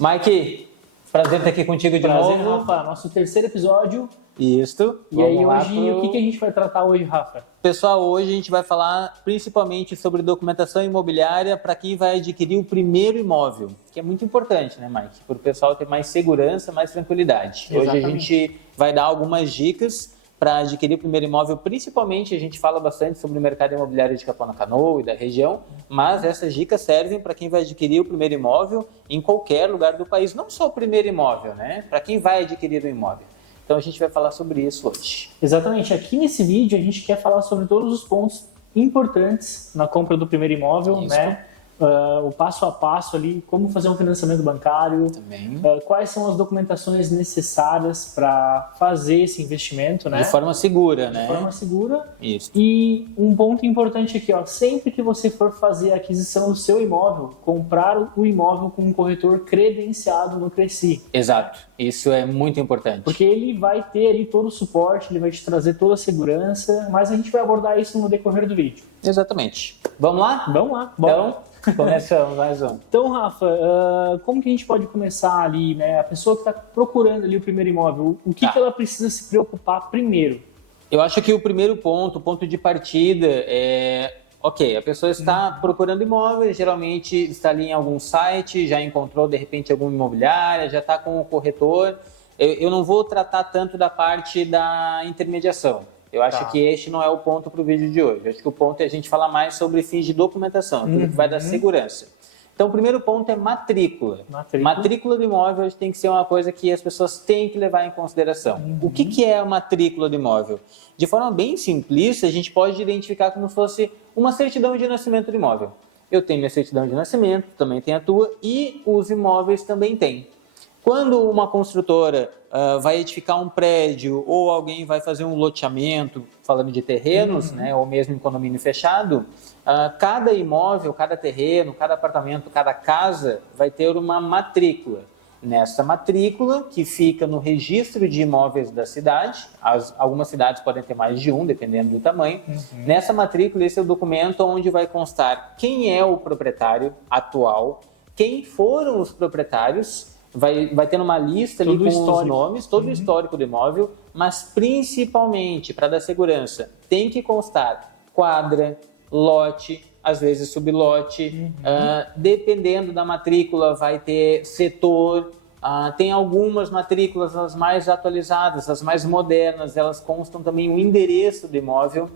Mike, prazer estar aqui contigo de Prazer, novo. Rafa. Nosso terceiro episódio. Isso. E aí, hoje, o que a gente vai tratar hoje, Rafa? Pessoal, hoje a gente vai falar principalmente sobre documentação imobiliária para quem vai adquirir o primeiro imóvel, que é muito importante, né, Mike? Para o pessoal ter mais segurança, mais tranquilidade. Exatamente. Hoje a gente vai dar algumas dicas para adquirir o primeiro imóvel. Principalmente, a gente fala bastante sobre o mercado imobiliário de Capão da Canoa e da região, mas essas dicas servem para quem vai adquirir o primeiro imóvel em qualquer lugar do país. Não só o primeiro imóvel, né? Para quem vai adquirir o imóvel. Então, a gente vai falar sobre isso hoje. Exatamente. Aqui nesse vídeo, a gente quer falar sobre todos os pontos importantes na compra do primeiro imóvel, Isso. né? O passo a passo ali, como fazer um financiamento bancário, Também. Quais são as documentações necessárias para fazer esse investimento, né? De forma segura, né? De forma segura. Isso. E um ponto importante aqui, ó, sempre que você for fazer a aquisição do seu imóvel, comprar o imóvel com um corretor credenciado no Cresci. Exato. Isso é muito importante. Porque ele vai ter ali todo o suporte, ele vai te trazer toda a segurança, mas a gente vai abordar isso no decorrer do vídeo. Exatamente. Vamos lá? Vamos lá. Bora. Então, começamos mais um. Então, Rafa, como que a gente pode começar ali, né? A pessoa que está procurando ali o primeiro imóvel, o que ela precisa se preocupar primeiro? Eu acho que o primeiro ponto, o ponto de partida é... Ok, a pessoa está procurando imóveis, geralmente está ali em algum site, já encontrou de repente alguma imobiliária, já está com o corretor. Eu não vou tratar tanto da parte da intermediação. Eu acho que este não é o ponto para o vídeo de hoje. Eu acho que o ponto é a gente falar mais sobre fins de documentação, tudo que vai dar segurança. Então, o primeiro ponto é matrícula. Matrícula do imóvel tem que ser uma coisa que as pessoas têm que levar em consideração. O que é a matrícula do imóvel? De forma bem simplista, a gente pode identificar como se fosse uma certidão de nascimento do imóvel. Eu tenho minha certidão de nascimento, também tem a tua, e os imóveis também têm. Quando uma construtora vai edificar um prédio ou alguém vai fazer um loteamento, falando de terrenos, né, ou mesmo em condomínio fechado, cada imóvel, cada terreno, cada apartamento, cada casa vai ter uma matrícula. Nessa matrícula, que fica no registro de imóveis da cidade, algumas cidades podem ter mais de um, dependendo do tamanho. Nessa matrícula, esse é o documento onde vai constar quem é o proprietário atual, quem foram os proprietários. Vai ter uma lista ali com os nomes, todo o histórico do imóvel, mas principalmente, para dar segurança, tem que constar quadra, lote, às vezes sublote, dependendo da matrícula vai ter setor, tem algumas matrículas, as mais atualizadas, as mais modernas, elas constam também o endereço do imóvel.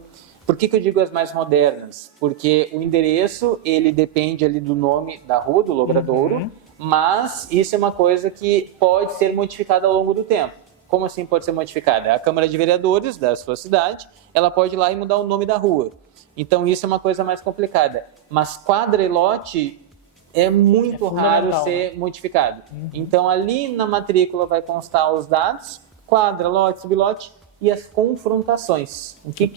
Por que eu digo as mais modernas? Porque o endereço, ele depende ali do nome da rua, do logradouro, mas isso é uma coisa que pode ser modificada ao longo do tempo. Como assim pode ser modificada? A Câmara de Vereadores da sua cidade, ela pode ir lá e mudar o nome da rua. Então isso é uma coisa mais complicada. Mas quadra e lote é muito raro ser modificado. Então ali na matrícula vai constar os dados, quadra, lote, sublote e as confrontações. O que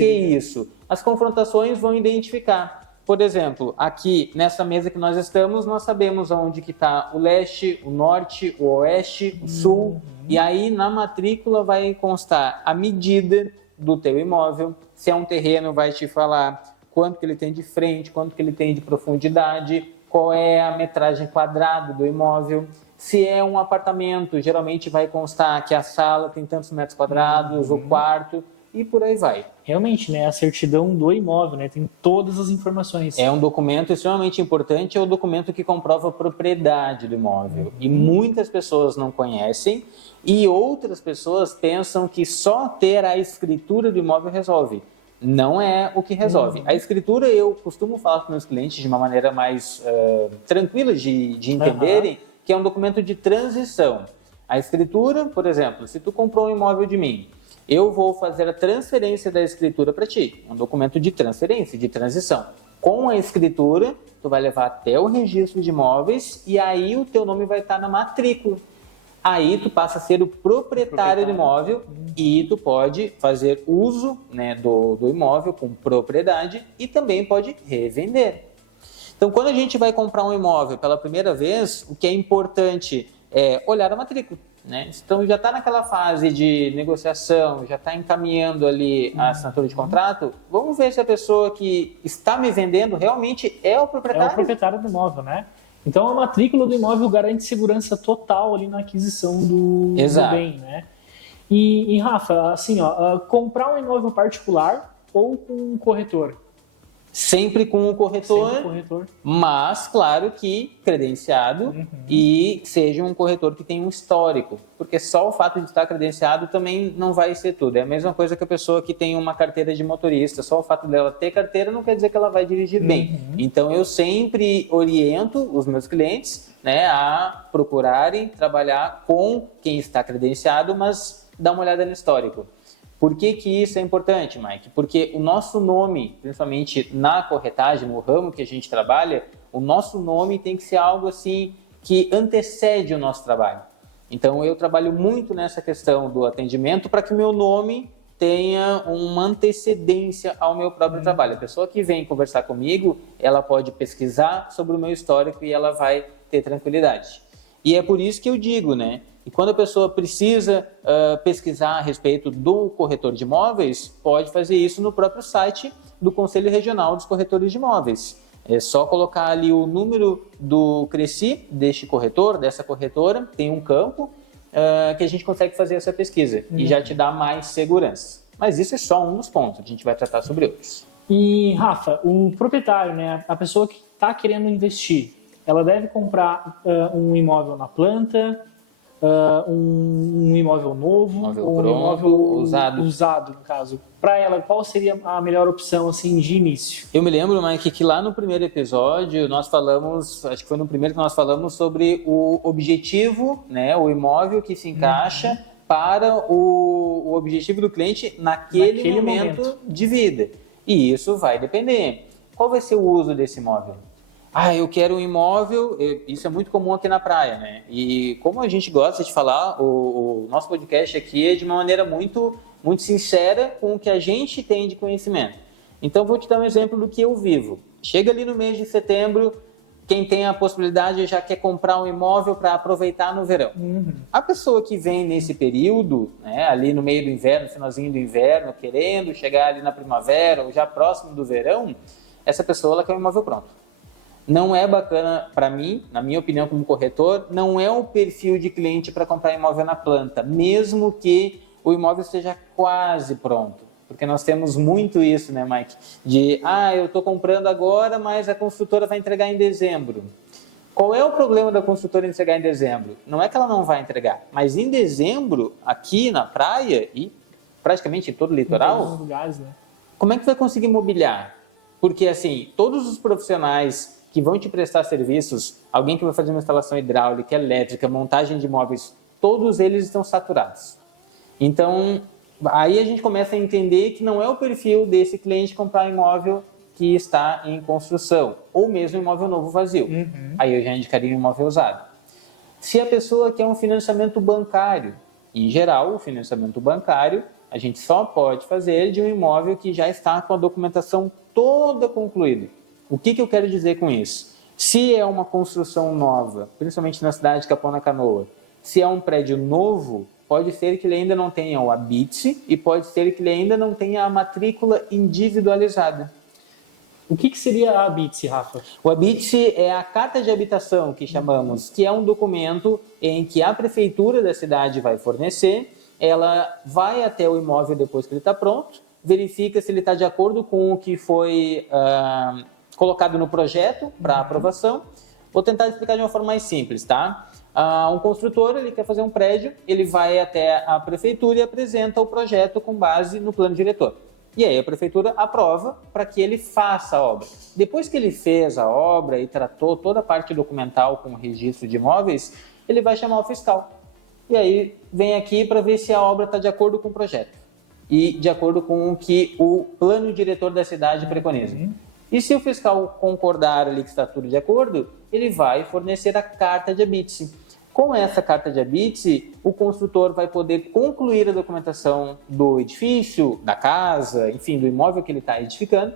é isso? As confrontações vão identificar. Por exemplo, aqui nessa mesa que nós estamos, nós sabemos onde que está o leste, o norte, o oeste, o sul. E aí na matrícula vai constar a medida do teu imóvel. Se é um terreno, vai te falar quanto que ele tem de frente, quanto que ele tem de profundidade, qual é a metragem quadrada do imóvel. Se é um apartamento, geralmente vai constar que a sala tem tantos metros quadrados, o quarto, e por aí vai. Realmente, né? A certidão do imóvel, né? Tem todas as informações. É um documento extremamente importante, é o documento que comprova a propriedade do imóvel. E muitas pessoas não conhecem e outras pessoas pensam que só ter a escritura do imóvel resolve. Não é o que resolve. A escritura, eu costumo falar com meus clientes de uma maneira mais tranquila de entenderem, que é um documento de transição. A escritura, por exemplo, se tu comprou um imóvel de mim, eu vou fazer a transferência da escritura para ti. Um documento de transferência, de transição. Com a escritura, tu vai levar até o registro de imóveis e aí o teu nome vai estar na matrícula. Aí tu passa a ser o proprietário do imóvel e tu pode fazer uso, né, do imóvel com propriedade e também pode revender. Então, quando a gente vai comprar um imóvel pela primeira vez, o que é importante é olhar a matrícula. Né? Então já está naquela fase de negociação, já está encaminhando ali a assinatura de contrato, vamos ver se a pessoa que está me vendendo realmente é o proprietário. É o proprietário do imóvel, né? Então a matrícula do imóvel garante segurança total ali na aquisição do bem, né? E Rafa, assim, comprar um imóvel particular ou com um corretor? Sempre com o corretor, mas claro que credenciado e seja um corretor que tenha um histórico, porque só o fato de estar credenciado também não vai ser tudo. É a mesma coisa que a pessoa que tem uma carteira de motorista, só o fato dela ter carteira não quer dizer que ela vai dirigir bem. Então eu sempre oriento os meus clientes, né, a procurarem trabalhar com quem está credenciado, mas dá uma olhada no histórico. Por que que isso é importante, Mike? Porque o nosso nome, principalmente na corretagem, no ramo que a gente trabalha, o nosso nome tem que ser algo assim que antecede o nosso trabalho. Então eu trabalho muito nessa questão do atendimento para que o meu nome tenha uma antecedência ao meu próprio trabalho. A pessoa que vem conversar comigo, ela pode pesquisar sobre o meu histórico e ela vai ter tranquilidade. E é por isso que eu digo, né? E quando a pessoa precisa pesquisar a respeito do corretor de imóveis, pode fazer isso no próprio site do Conselho Regional dos Corretores de Imóveis. É só colocar ali o número do CRECI, deste corretor, dessa corretora, tem um campo que a gente consegue fazer essa pesquisa e já te dá mais segurança. Mas isso é só um dos pontos, a gente vai tratar sobre outros. E, Rafa, o proprietário, né, a pessoa que está querendo investir, ela deve comprar um imóvel na planta, um imóvel novo, ou um imóvel usado, no caso. Para ela, qual seria a melhor opção assim de início? Eu me lembro, Mike, que lá no primeiro episódio nós falamos, acho que foi no primeiro que nós falamos sobre o objetivo, né, o imóvel que se encaixa para o objetivo do cliente naquele momento de vida. E isso vai depender. Qual vai ser o uso desse imóvel? Eu quero um imóvel, isso é muito comum aqui na praia, né? E como a gente gosta de falar, o nosso podcast aqui é de uma maneira muito, muito sincera com o que a gente tem de conhecimento. Então, vou te dar um exemplo do que eu vivo. Chega ali no mês de setembro, quem tem a possibilidade já quer comprar um imóvel para aproveitar no verão. A pessoa que vem nesse período, né, ali no meio do inverno, finalzinho do inverno, querendo chegar ali na primavera ou já próximo do verão, essa pessoa ela quer um imóvel pronto. Não é bacana para mim, na minha opinião como corretor, não é o perfil de cliente para comprar imóvel na planta, mesmo que o imóvel esteja quase pronto. Porque nós temos muito isso, né, Mike? De, eu estou comprando agora, mas a construtora vai entregar em dezembro. Qual é o problema da construtora entregar em dezembro? Não é que ela não vai entregar, mas em dezembro, aqui na praia e praticamente em todo o litoral, em todos os lugares, né? Como é que vai conseguir mobiliar? Porque, assim, todos os profissionais que vão te prestar serviços, alguém que vai fazer uma instalação hidráulica, elétrica, montagem de móveis, todos eles estão saturados. Então, aí a gente começa a entender que não é o perfil desse cliente comprar um imóvel que está em construção, ou mesmo um imóvel novo vazio. Aí eu já indicaria um imóvel usado. Se a pessoa quer um financiamento bancário, em geral, o financiamento bancário, a gente só pode fazer de um imóvel que já está com a documentação toda concluída. O que eu quero dizer com isso? Se é uma construção nova, principalmente na cidade de Capão da Canoa, se é um prédio novo, pode ser que ele ainda não tenha o habite e pode ser que ele ainda não tenha a matrícula individualizada. O que seria a habite, Rafa? O habite é a carta de habitação que chamamos, que é um documento em que a prefeitura da cidade vai fornecer, ela vai até o imóvel depois que ele está pronto, verifica se ele está de acordo com o que foi colocado no projeto para aprovação. Vou tentar explicar de uma forma mais simples, tá? Um construtor, ele quer fazer um prédio, ele vai até a prefeitura e apresenta o projeto com base no plano diretor. E aí a prefeitura aprova para que ele faça a obra. Depois que ele fez a obra e tratou toda a parte documental com o registro de imóveis, ele vai chamar o fiscal. E aí vem aqui para ver se a obra está de acordo com o projeto e de acordo com o que o plano diretor da cidade preconiza. E se o fiscal concordar ali que está tudo de acordo, ele vai fornecer a carta de habite. Com essa carta de habite, o construtor vai poder concluir a documentação do edifício, da casa, enfim, do imóvel que ele está edificando,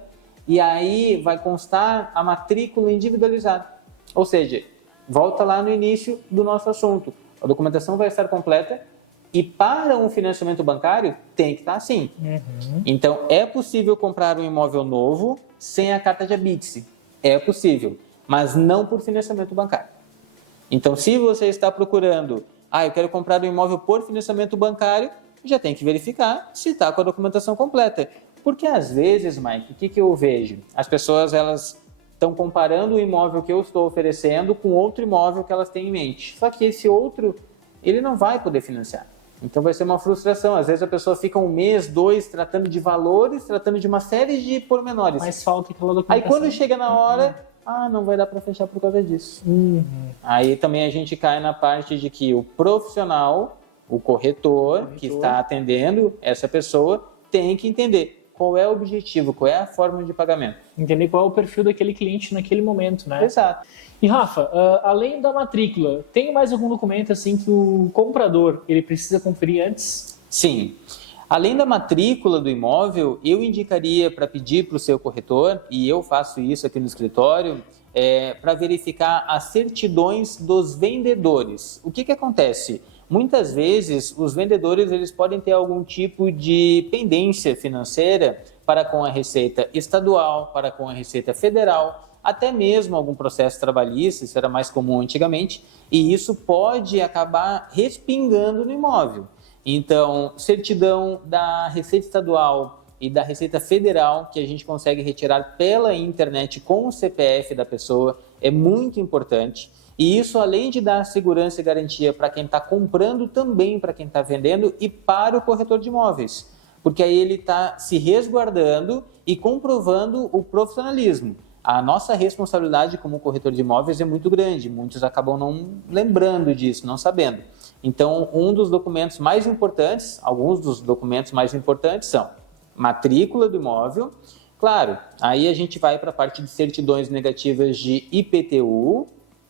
e aí vai constar a matrícula individualizada. Ou seja, volta lá no início do nosso assunto. A documentação vai estar completa e para um financiamento bancário tem que estar assim. Então, é possível comprar um imóvel novo sem a carta de habite. É possível. mas não por financiamento bancário. Então, se você está procurando, eu quero comprar um imóvel por financiamento bancário, já tem que verificar se está com a documentação completa. Porque às vezes, Mike, o que eu vejo? As pessoas, elas estão comparando o imóvel que eu estou oferecendo com outro imóvel que elas têm em mente. Só que esse outro, ele não vai poder financiar. Então vai ser uma frustração. Às vezes a pessoa fica 1 mês, 2, tratando de valores, tratando de uma série de pormenores. Mas falta aquela documentação. Aí quando chega na hora, não vai dar para fechar por causa disso. Aí também a gente cai na parte de que o profissional, o corretor que está atendendo essa pessoa, tem que entender qual é o objetivo, qual é a forma de pagamento. Entender qual é o perfil daquele cliente naquele momento, né? Exato. E Rafa, além da matrícula, tem mais algum documento assim que o comprador ele precisa conferir antes? Sim. Além da matrícula do imóvel, eu indicaria para pedir para o seu corretor, e eu faço isso aqui no escritório, para verificar as certidões dos vendedores. O que acontece? Muitas vezes, os vendedores eles podem ter algum tipo de pendência financeira para com a Receita Estadual, para com a Receita Federal, até mesmo algum processo trabalhista, isso era mais comum antigamente, e isso pode acabar respingando no imóvel. Então, certidão da Receita Estadual e da Receita Federal, que a gente consegue retirar pela internet com o CPF da pessoa, é muito importante. E isso, além de dar segurança e garantia para quem está comprando, também para quem está vendendo e para o corretor de imóveis. Porque aí ele está se resguardando e comprovando o profissionalismo. A nossa responsabilidade como corretor de imóveis é muito grande. Muitos acabam não lembrando disso, não sabendo. Então, um dos documentos mais importantes, alguns dos documentos mais importantes são matrícula do imóvel. Claro, aí a gente vai para a parte de certidões negativas de IPTU,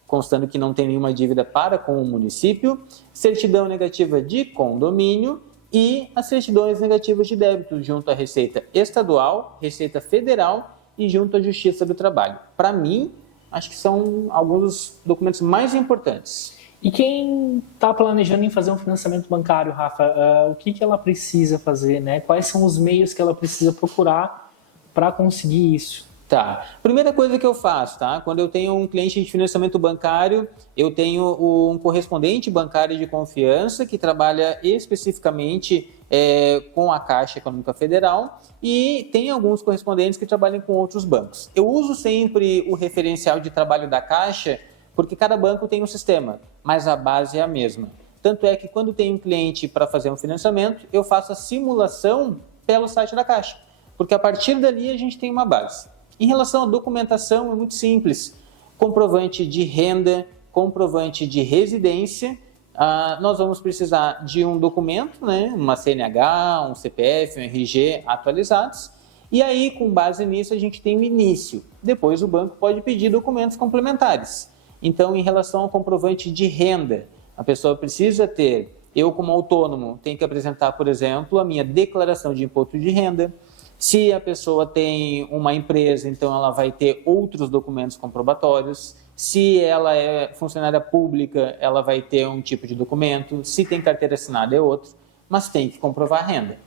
constando que não tem nenhuma dívida para com o município, certidão negativa de condomínio e as certidões negativas de débito junto à Receita Estadual, Receita Federal e junto à Justiça do Trabalho. Para mim, acho que são alguns dos documentos mais importantes. E quem está planejando em fazer um financiamento bancário, Rafa, o que ela precisa fazer, né? Quais são os meios que ela precisa procurar para conseguir isso? Tá. Primeira coisa que eu faço, tá? Quando eu tenho um cliente de financiamento bancário, eu tenho um correspondente bancário de confiança que trabalha especificamente com a Caixa Econômica Federal e tem alguns correspondentes que trabalham com outros bancos. Eu uso sempre o referencial de trabalho da Caixa porque cada banco tem um sistema, mas a base é a mesma. Tanto é que quando tem um cliente para fazer um financiamento, eu faço a simulação pelo site da Caixa, porque a partir dali a gente tem uma base. Em relação à documentação, é muito simples. Comprovante de renda, comprovante de residência. Nós vamos precisar de um documento, né? Uma CNH, um CPF, um RG atualizados. E aí, com base nisso, a gente tem o início. Depois, o banco pode pedir documentos complementares. Então, em relação ao comprovante de renda, a pessoa precisa ter, eu como autônomo, tenho que apresentar, por exemplo, a minha declaração de imposto de renda. Se a pessoa tem uma empresa, então ela vai ter outros documentos comprobatórios. Se ela é funcionária pública, ela vai ter um tipo de documento. Se tem carteira assinada, é outro. Mas tem que comprovar a renda.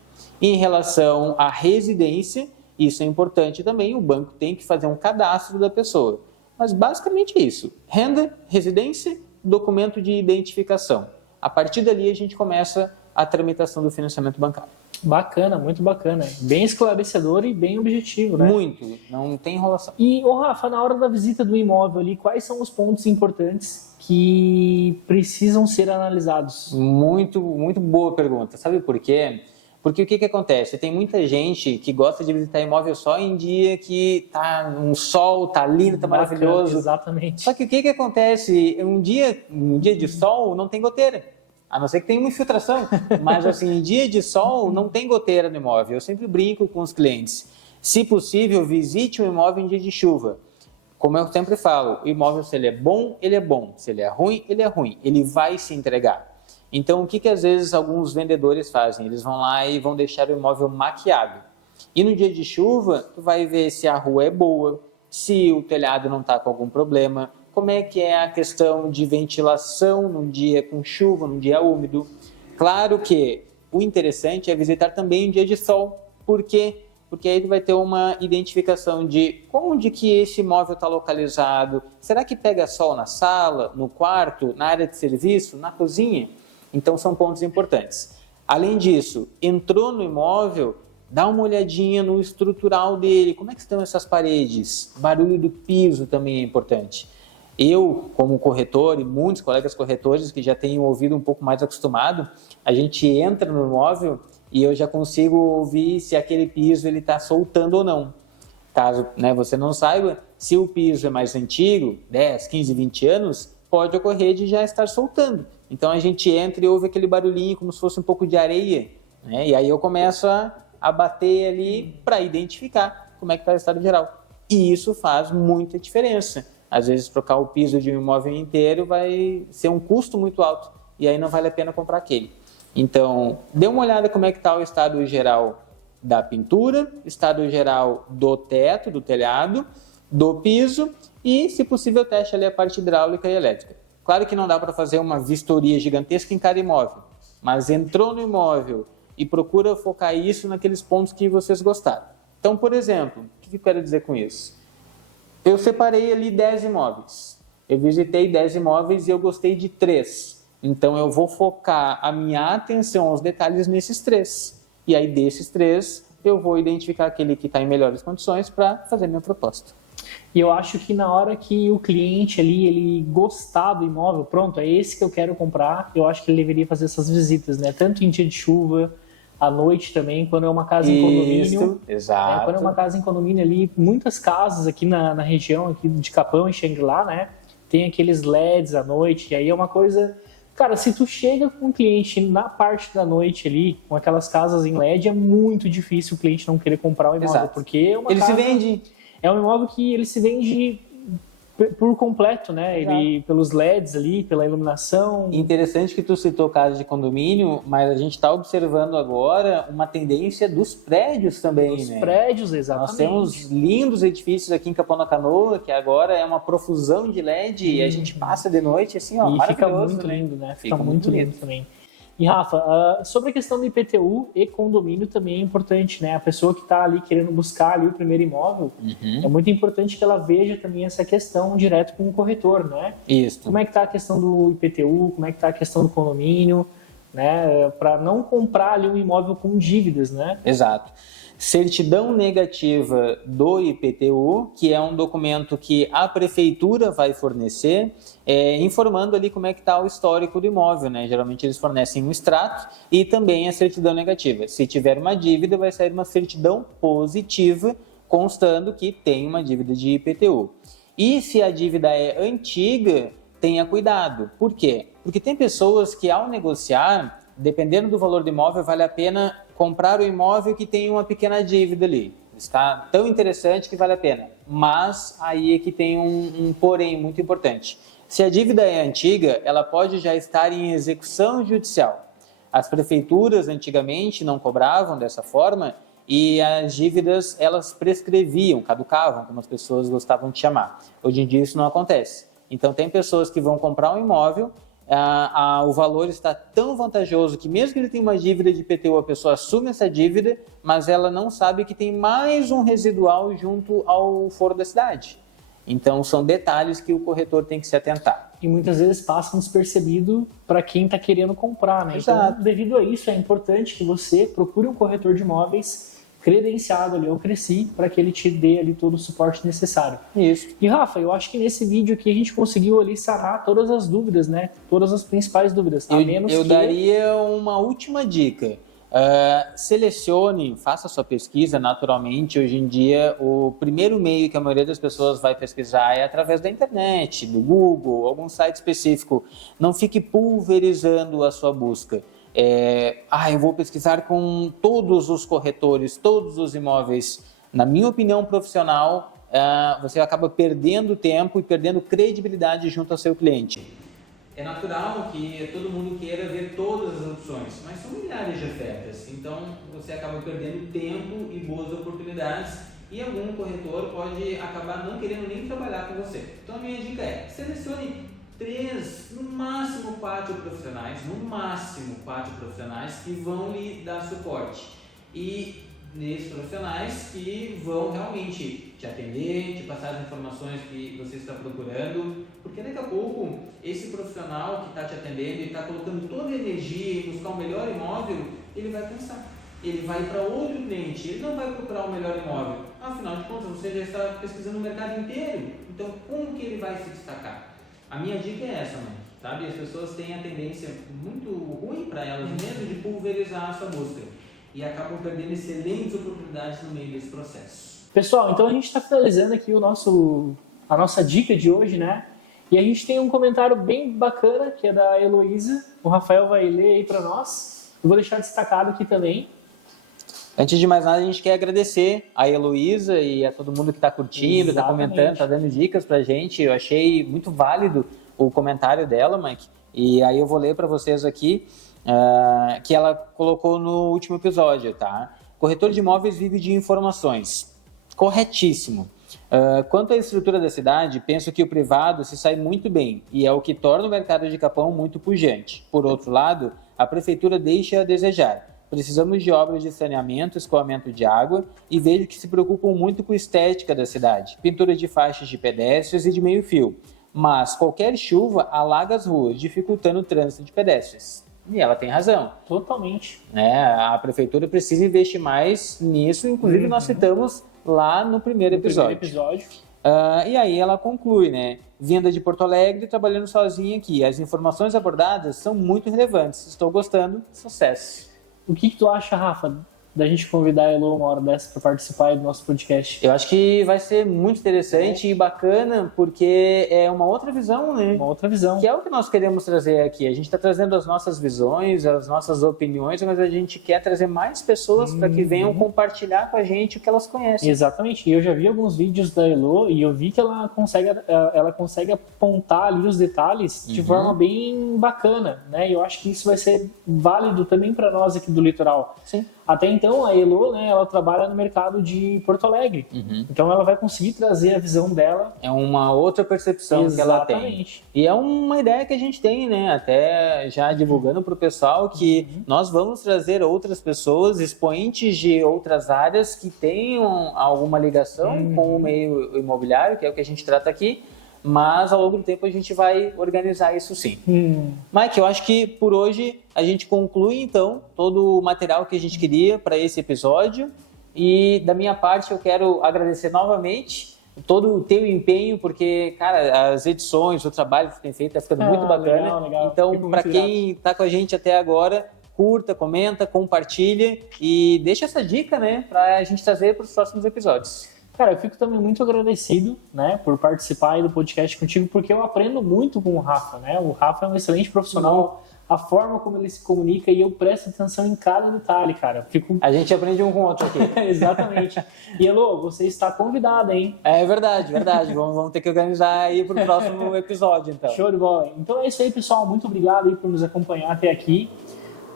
Em relação à residência, isso é importante também. O banco tem que fazer um cadastro da pessoa. Mas basicamente isso. Renda, residência, documento de identificação. A partir dali a gente começa a tramitação do financiamento bancário. Bacana, muito bacana. Bem esclarecedor e bem objetivo, né? Muito, não tem enrolação. E, Rafa, na hora da visita do imóvel ali, quais são os pontos importantes que precisam ser analisados? Muito, muito boa pergunta. Sabe por quê? Porque o que acontece? Tem muita gente que gosta de visitar imóvel só em dia que tá um sol, tá lindo, tá maravilhoso. Exatamente. Só que o que acontece? Um dia de sol não tem goteira. A não ser que tenha uma infiltração, mas assim, em dia de sol não tem goteira no imóvel. Eu sempre brinco com os clientes. Se possível, visite o imóvel em dia de chuva. Como eu sempre falo, o imóvel, se ele é bom, ele é bom. Se ele é ruim, ele é ruim. Ele vai se entregar. Então, o que às vezes alguns vendedores fazem? Eles vão lá e vão deixar o imóvel maquiado. E no dia de chuva, tu vai ver se a rua é boa, se o telhado não está com algum problema, como é que é a questão de ventilação num dia com chuva, num dia úmido. Claro que o interessante é visitar também em dia de sol. Por quê? porque aí tu vai ter uma identificação de onde que esse imóvel está localizado. Será que pega sol na sala, no quarto, na área de serviço, na cozinha? Então são pontos importantes. Além disso, entrou no imóvel, dá uma olhadinha no estrutural dele, como é que estão essas paredes? Barulho do piso também é importante. Eu, como corretor, e muitos colegas corretores que já têm o ouvido um pouco mais acostumado, a gente entra no imóvel e eu já consigo ouvir se aquele piso está soltando ou não. Caso você não saiba, se o piso é mais antigo, 10, 15, 20 anos, pode ocorrer de já estar soltando. Então a gente entra e ouve aquele barulhinho como se fosse um pouco de areia, né? E aí eu começo a bater ali para identificar como é que está o estado geral. E isso faz muita diferença. Às vezes trocar o piso de um imóvel inteiro vai ser um custo muito alto e aí não vale a pena comprar aquele. Então, dê uma olhada como é que está o estado geral da pintura, estado geral do teto, do telhado, do piso e, se possível, teste ali a parte hidráulica e elétrica. Claro que não dá para fazer uma vistoria gigantesca em cada imóvel, mas entrou no imóvel e procura focar isso naqueles pontos que vocês gostaram. Então, por exemplo, o que eu quero dizer com isso? Eu separei ali 10 imóveis. Eu visitei 10 imóveis e eu gostei de 3. Então, eu vou focar a minha atenção aos detalhes nesses 3. E aí, desses 3, eu vou identificar aquele que está em melhores condições para fazer minha proposta. E eu acho que na hora que o cliente ali, ele gostar do imóvel, pronto, é esse que eu quero comprar, eu acho que ele deveria fazer essas visitas, né? Tanto em dia de chuva, à noite também, quando é uma casa em condomínio. Exato. Quando é uma casa em condomínio ali, muitas casas aqui na região aqui de Capão e Xangri-Lá, né? Tem aqueles LEDs à noite, e aí é uma coisa... Cara, se tu chega com um cliente na parte da noite ali, com aquelas casas em LED, é muito difícil o cliente não querer comprar o imóvel. Exato. Porque é uma ele casa, se vende. É um imóvel que ele se vende por completo, né? Ele, pelos LEDs ali, pela iluminação. Interessante que tu citou casa de condomínio, mas a gente está observando agora uma tendência dos prédios também, Dos né? prédios, exatamente. Nós temos lindos edifícios aqui em Capão da Canoa, que agora é uma profusão de LED e a gente passa de noite assim, ó, e fica maravilhoso, muito né? lindo, né? Fica muito lindo também. E Rafa, sobre a questão do IPTU e condomínio também é importante, né? A pessoa que está ali querendo buscar ali o primeiro imóvel, é muito importante que ela veja também essa questão direto com o corretor, né? Isso. Como é que está a questão do IPTU, como é que está a questão do condomínio, né? Para não comprar ali um imóvel com dívidas, né? Exato. Certidão negativa do IPTU, que é um documento que a prefeitura vai fornecer, informando ali como é que está o histórico do imóvel, né? Geralmente eles fornecem um extrato e também a certidão negativa. Se tiver uma dívida, vai sair uma certidão positiva, constando que tem uma dívida de IPTU. E se a dívida é antiga, tenha cuidado. Por quê? Porque tem pessoas que ao negociar, dependendo do valor do imóvel, vale a pena comprar o imóvel que tem uma pequena dívida ali. Está tão interessante que vale a pena. Mas aí é que tem um porém muito importante. Se a dívida é antiga, ela pode já estar em execução judicial. As prefeituras antigamente não cobravam dessa forma e as dívidas elas prescreviam, caducavam, como as pessoas gostavam de chamar. Hoje em dia isso não acontece. Então tem pessoas que vão comprar um imóvel, o valor está tão vantajoso que mesmo que ele tenha uma dívida de IPTU, a pessoa assume essa dívida, mas ela não sabe que tem mais um residual junto ao foro da cidade. Então são detalhes que o corretor tem que se atentar. E muitas vezes passam despercebido para quem está querendo comprar, né? Exato. Então, devido a isso, é importante que você procure um corretor de imóveis credenciado ali, ou Cresci, para que ele te dê ali todo o suporte necessário. Isso. E Rafa, eu acho que nesse vídeo aqui a gente conseguiu ali sanar todas as dúvidas, né? Todas as principais dúvidas. Eu daria uma última dica. Selecione, faça sua pesquisa naturalmente. Hoje em dia, o primeiro meio que a maioria das pessoas vai pesquisar é através da internet, do Google, algum site específico. Não fique pulverizando a sua busca. Eu vou pesquisar com todos os corretores, todos os imóveis. Na minha opinião profissional, você acaba perdendo tempo e perdendo credibilidade junto ao seu cliente. É natural que todo mundo queira ver todas as opções, mas são milhares de ofertas, então você acaba perdendo tempo e boas oportunidades e algum corretor pode acabar não querendo nem trabalhar com você. Então a minha dica é, selecione 3, no máximo 4 profissionais, que vão lhe dar suporte. E nesses profissionais que vão realmente te atender, te passar as informações que você está procurando, porque daqui a pouco esse profissional que está te atendendo e está colocando toda a energia em buscar o melhor imóvel, ele vai cansar. Ele vai para outro cliente, ele não vai procurar o melhor imóvel. Afinal de contas, você já está pesquisando o mercado inteiro, então como que ele vai se destacar? A minha dica é essa, mãe, sabe? As pessoas têm a tendência muito ruim para elas mesmo de pulverizar a sua busca e acabam perdendo excelentes oportunidades no meio desse processo. Pessoal, então a gente está finalizando aqui a nossa dica de hoje, né? E a gente tem um comentário bem bacana, que é da Heloísa. O Rafael vai ler aí para nós. Eu vou deixar destacado aqui também. Antes de mais nada, a gente quer agradecer a Heloísa e a todo mundo que está curtindo, está comentando, está dando dicas para a gente. Eu achei muito válido o comentário dela, Mike. E aí eu vou ler para vocês aqui, que ela colocou no último episódio, tá? Corretor de imóveis vive de informações. Corretíssimo. Quanto à estrutura da cidade, penso que o privado se sai muito bem e é o que torna o mercado de Capão muito pujante. Por outro lado, a prefeitura deixa a desejar. Precisamos de obras de saneamento, escoamento de água e vejo que se preocupam muito com a estética da cidade, pintura de faixas de pedestres e de meio fio. Mas qualquer chuva alaga as ruas, dificultando o trânsito de pedestres. E ela tem razão. Totalmente. A prefeitura precisa investir mais nisso, inclusive nós citamos lá no primeiro episódio. E aí ela conclui, né? Vinda de Porto Alegre, trabalhando sozinha aqui. As informações abordadas são muito relevantes. Estou gostando. Sucesso. O que tu acha, Rafa, da gente convidar a Elo uma hora dessa para participar aí do nosso podcast? Eu acho que vai ser muito interessante e bacana, porque é uma outra visão, né? Uma outra visão. Que é o que nós queremos trazer aqui. A gente está trazendo as nossas visões, as nossas opiniões, mas a gente quer trazer mais pessoas para que venham compartilhar com a gente o que elas conhecem. Exatamente. E eu já vi alguns vídeos da Elo e eu vi que ela consegue apontar ali os detalhes de forma bem bacana, né? E eu acho que isso vai ser válido também para nós aqui do litoral. Sim. Até então, a Elo, né, ela trabalha no mercado de Porto Alegre. Então, ela vai conseguir trazer a visão dela. É uma outra percepção que ela tem. E é uma ideia que a gente tem, né? Até já divulgando para o pessoal que nós vamos trazer outras pessoas, expoentes de outras áreas que tenham alguma ligação com o meio imobiliário, que é o que a gente trata aqui. Mas ao longo do tempo a gente vai organizar isso sim. Mike, eu acho que por hoje a gente conclui então todo o material que a gente queria para esse episódio e da minha parte eu quero agradecer novamente todo o teu empenho, porque, cara, as edições, o trabalho que você tem feito está ficando muito bacana. Legal. Então, para quem está com a gente até agora, curta, comenta, compartilha e deixa essa dica, né, para a gente trazer para os próximos episódios. Cara, eu fico também muito agradecido, né, por participar aí do podcast contigo, porque eu aprendo muito com o Rafa, né? O Rafa é um excelente profissional, a forma como ele se comunica e eu presto atenção em cada detalhe, cara. A gente aprende um com o outro aqui. Exatamente. E Elo, você está convidada, hein? É verdade. Vamos ter que organizar aí para o próximo episódio, então. Show de bola. Então é isso aí, pessoal. Muito obrigado aí por nos acompanhar até aqui.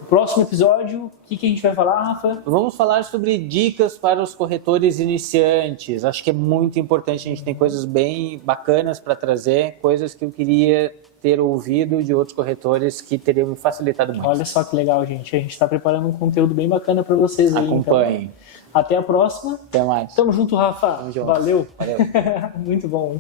Próximo episódio, o que a gente vai falar, Rafa? Vamos falar sobre dicas para os corretores iniciantes. Acho que é muito importante, a gente tem coisas bem bacanas para trazer, coisas que eu queria ter ouvido de outros corretores que teriam me facilitado muito. Olha só que legal, gente. A gente está preparando um conteúdo bem bacana para vocês aí. Acompanhem. Então. Até a próxima. Até mais. Tamo junto, Rafa. Tamo junto. Valeu. Valeu. Muito bom.